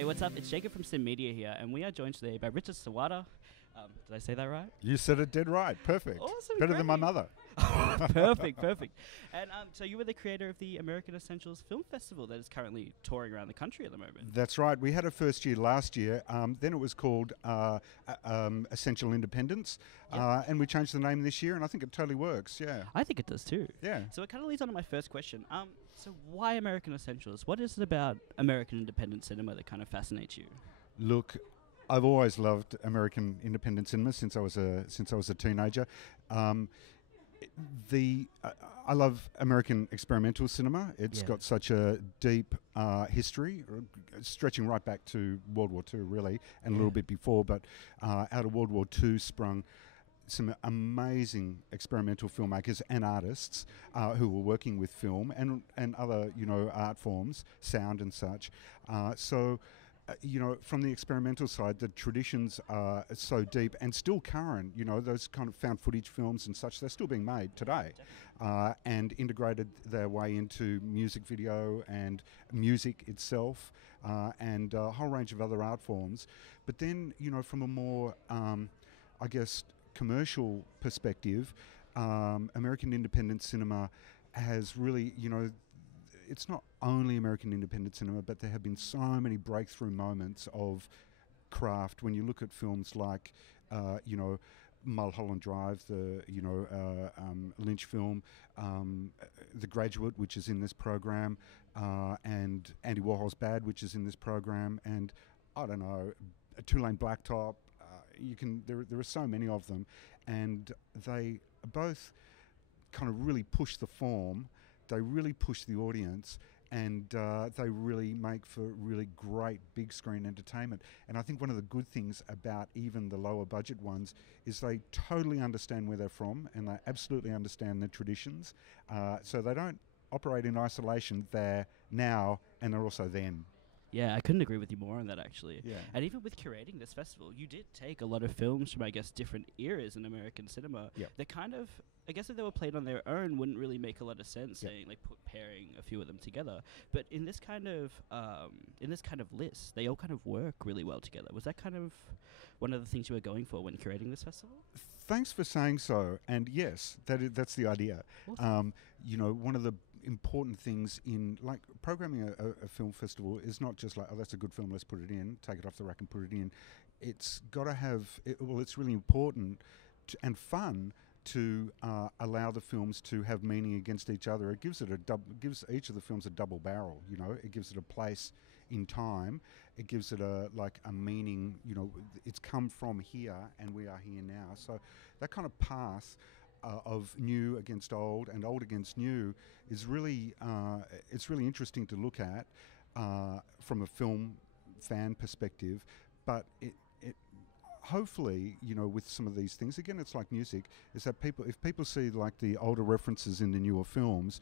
Hey, what's up? It's Jacob from Sim Media here, and we are joined today by Richard Sowada. Did I say that right? You said it dead right. Perfect. Awesome. Better than my mother. Perfect. And so you were the creator of the American Essentials Film Festival that is currently touring around the country at the moment. That's right. We had a first year last year. Then it was called Essential Independence. Yep. And we changed the name this year, and I think it totally works. Yeah. I think it does too. Yeah. So it kind of leads on to my first question. So why American Essentials? What is it about American independent cinema that kind of fascinates you? Look, I've always loved American independent cinema since I was a teenager. I love American experimental cinema. It's got such a deep history, stretching right back to World War II, really, and a little bit before. But out of World War II sprung some amazing experimental filmmakers and artists who were working with film and other art forms, sound and such. From the experimental side, the traditions are so deep and still current. Those kind of found footage films and such, they're still being made today, and integrated their way into music video and music itself, and a whole range of other art forms. But then, from a more, commercial perspective, American independent cinema has really, it's not only American independent cinema, but there have been so many breakthrough moments of craft. When you look at films like, Mulholland Drive, the Lynch film, The Graduate, which is in this program, and Andy Warhol's Bad, which is in this program, and I don't know, Two Lane Blacktop. There are so many of them, and they both kind of really push the form. They really push the audience, and they really make for really great big screen entertainment. And I think one of the good things about even the lower budget ones is they totally understand where they're from, and they absolutely understand the traditions. So they don't operate in isolation. They're now, and they're also then. Yeah, I couldn't agree with you more on that, actually. Yeah. And even with curating this festival, you did take a lot of films from, different eras in American cinema. Yep. That kind of, if they were played on their own, wouldn't really make a lot of sense. Saying pairing a few of them together. But in this kind of list, they all kind of work really well together. Was that kind of one of the things you were going for when curating this festival? Thanks for saying so. And yes, that's the idea. Awesome. One of the important things in programming a film festival is not just that's a good film, let's put it in, take it off the rack and put it in. It's got to have it's really important and fun to allow the films to have meaning against each other. It gives gives each of the films a double barrel. It gives it a place in time. It gives it a meaning. It's come from here and we are here now. So that kind of path of new against old and old against new is really it's really interesting to look at from a film fan perspective. But it hopefully, with some of these things, again, it's like music, is that if people see the older references in the newer films,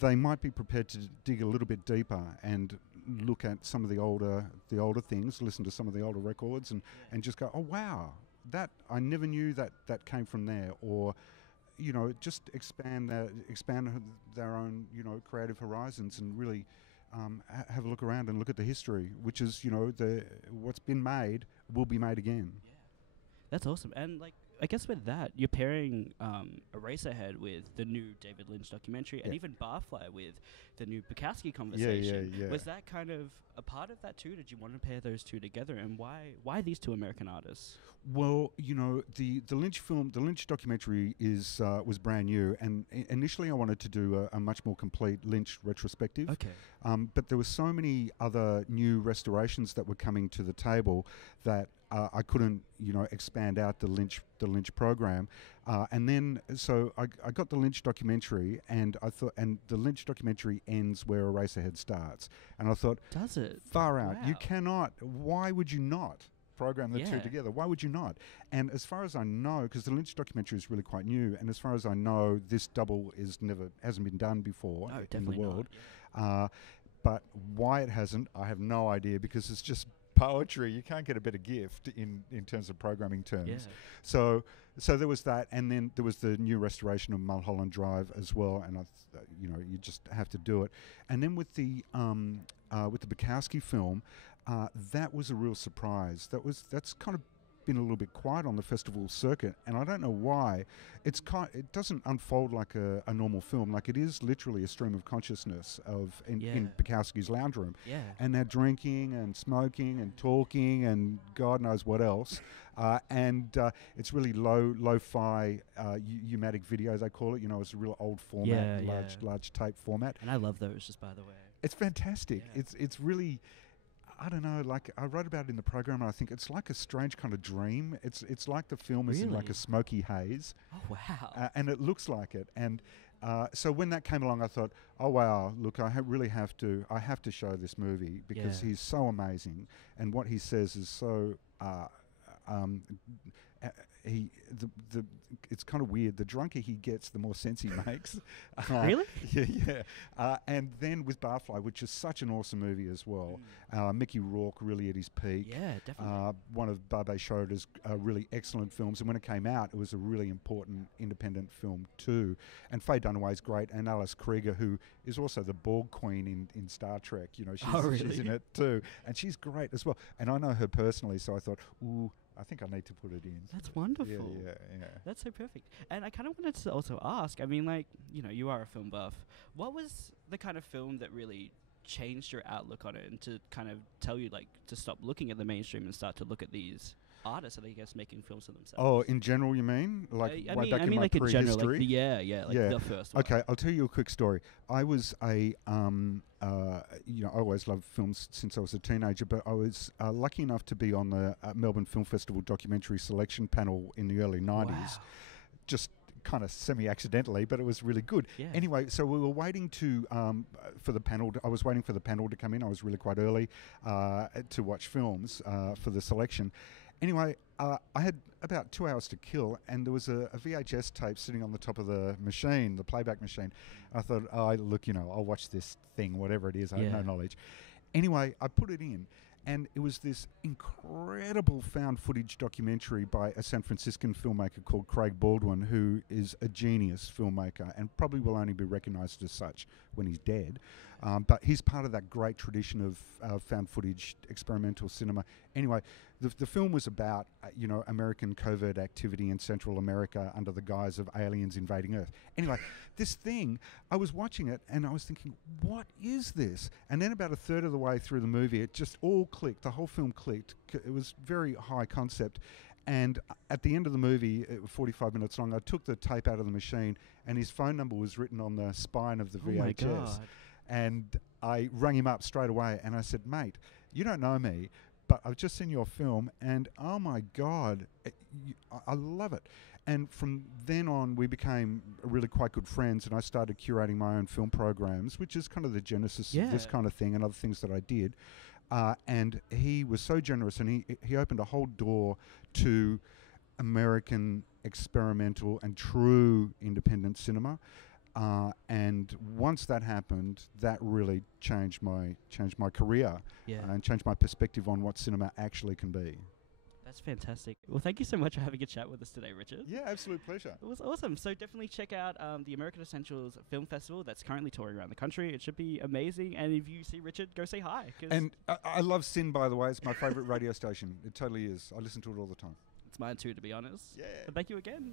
they might be prepared to dig a little bit deeper and look at some of the older things, listen to some of the older records, and just go, oh wow, that I never knew that came from there, or just expand their own creative horizons and really have a look around and look at the history, which is what's been made will be made again. Yeah, that's awesome. And I guess with that, you're pairing Eraserhead with the new David Lynch documentary, and even Barfly with the new Bukowski conversation. Yeah. Was that kind of a part of that too? Did you want to pair those two together, and why these two American artists? Well, the Lynch film, the Lynch documentary was brand new, and initially I wanted to do a much more complete Lynch retrospective. Okay. But there were so many other new restorations that were coming to the table that I couldn't, expand out the Lynch program, and then so I got the Lynch documentary, and I thought, and the Lynch documentary ends where Eraserhead starts, and I thought, does it? Far out! Wow. You cannot. Why would you not program the two together? Why would you not? And as far as I know, because the Lynch documentary is really quite new, and as far as I know, this double hasn't been done before in the world. Not, but why it hasn't, I have no idea, because it's just poetry. You can't get a better gift in terms of programming terms. Yeah. So there was that, and then there was the new restoration of Mulholland Drive as well, and you just have to do it. And then with the Bukowski film, that was a real surprise. That's kind of been a little bit quiet on the festival circuit, and I don't know why. It doesn't unfold like a normal film. Like, it is literally a stream of consciousness in Bukowski's lounge room. Yeah. And they're drinking and smoking and talking and God knows what else. It's really lo-fi U-matic video, they call it. You know, it's a real old format, large tape format. And I love those, just by the way. It's fantastic. Yeah. It's really, I don't know, like, I wrote about it in the program, and I think it's like a strange kind of dream. It's like the film is in like a smoky haze. Oh, wow. And it looks like it. And so when that came along, I thought, oh, wow, look, I have to show this movie because he's so amazing. And what he says is so... it's kind of weird. The drunker he gets, the more sense he makes. Really? Yeah. And then with Barfly, which is such an awesome movie as well. Mickey Rourke really at his peak. Yeah, definitely. One of Barbe Schroeder's really excellent films. And when it came out, it was a really important independent film too. And Faye Dunaway's great. And Alice Krieger, who is also the Bourke queen in Star Trek. You know, she's in it too. And she's great as well. And I know her personally, so I thought, ooh, I think I need to put it in. That's wonderful. Yeah. That's so perfect. And I kind of wanted to also ask, I mean, like, you know, you are a film buff. What was the kind of film that really changed your outlook on it and to kind of tell you, like, to stop looking at the mainstream and start to look at these artists that I guess making films for themselves? Oh, in general, you mean? Like, I way back in my like in general, like prehistory? the first one. Okay, I'll tell you a quick story. I was I always loved films since I was a teenager, but I was lucky enough to be on the Melbourne Film Festival documentary selection panel in the early 90s. Wow. Just kind of semi-accidentally, but it was really good. Yeah. Anyway, so we were waiting for the panel. I was waiting for the panel to come in. I was really quite early to watch films for the selection. Anyway, I had about 2 hours to kill, and there was a VHS tape sitting on the top of the machine, the playback machine. I thought, look, I'll watch this thing, whatever it is. I have no knowledge. Anyway, I put it in, and it was this incredible found footage documentary by a San Franciscan filmmaker called Craig Baldwin, who is a genius filmmaker and probably will only be recognised as such when he's dead. But he's part of that great tradition of found footage experimental cinema. Anyway, the film was about American covert activity in Central America under the guise of aliens invading Earth. Anyway, this thing, I was watching it and I was thinking, what is this? And then about a third of the way through the movie, it just all clicked. The whole film clicked. It was very high concept. And at the end of the movie, it was 45 minutes long, I took the tape out of the machine and his phone number was written on the spine of the VHS. My God. And I rang him up straight away and I said, mate, you don't know me, but I've just seen your film and oh my God, I love it. And from then on, we became really quite good friends and I started curating my own film programs, which is kind of the genesis of this kind of thing and other things that I did. And he was so generous and he opened a whole door to American experimental and true independent cinema. And once that happened, that really changed my career and changed my perspective on what cinema actually can be. That's fantastic. Well, thank you so much for having a chat with us today, Richard. Yeah, absolute pleasure. It was awesome. So definitely check out the American Essentials Film Festival that's currently touring around the country. It should be amazing. And if you see Richard, go say hi. And I love Sin, by the way. It's my favourite radio station. It totally is. I listen to it all the time. It's mine too, to be honest. Yeah. But thank you again.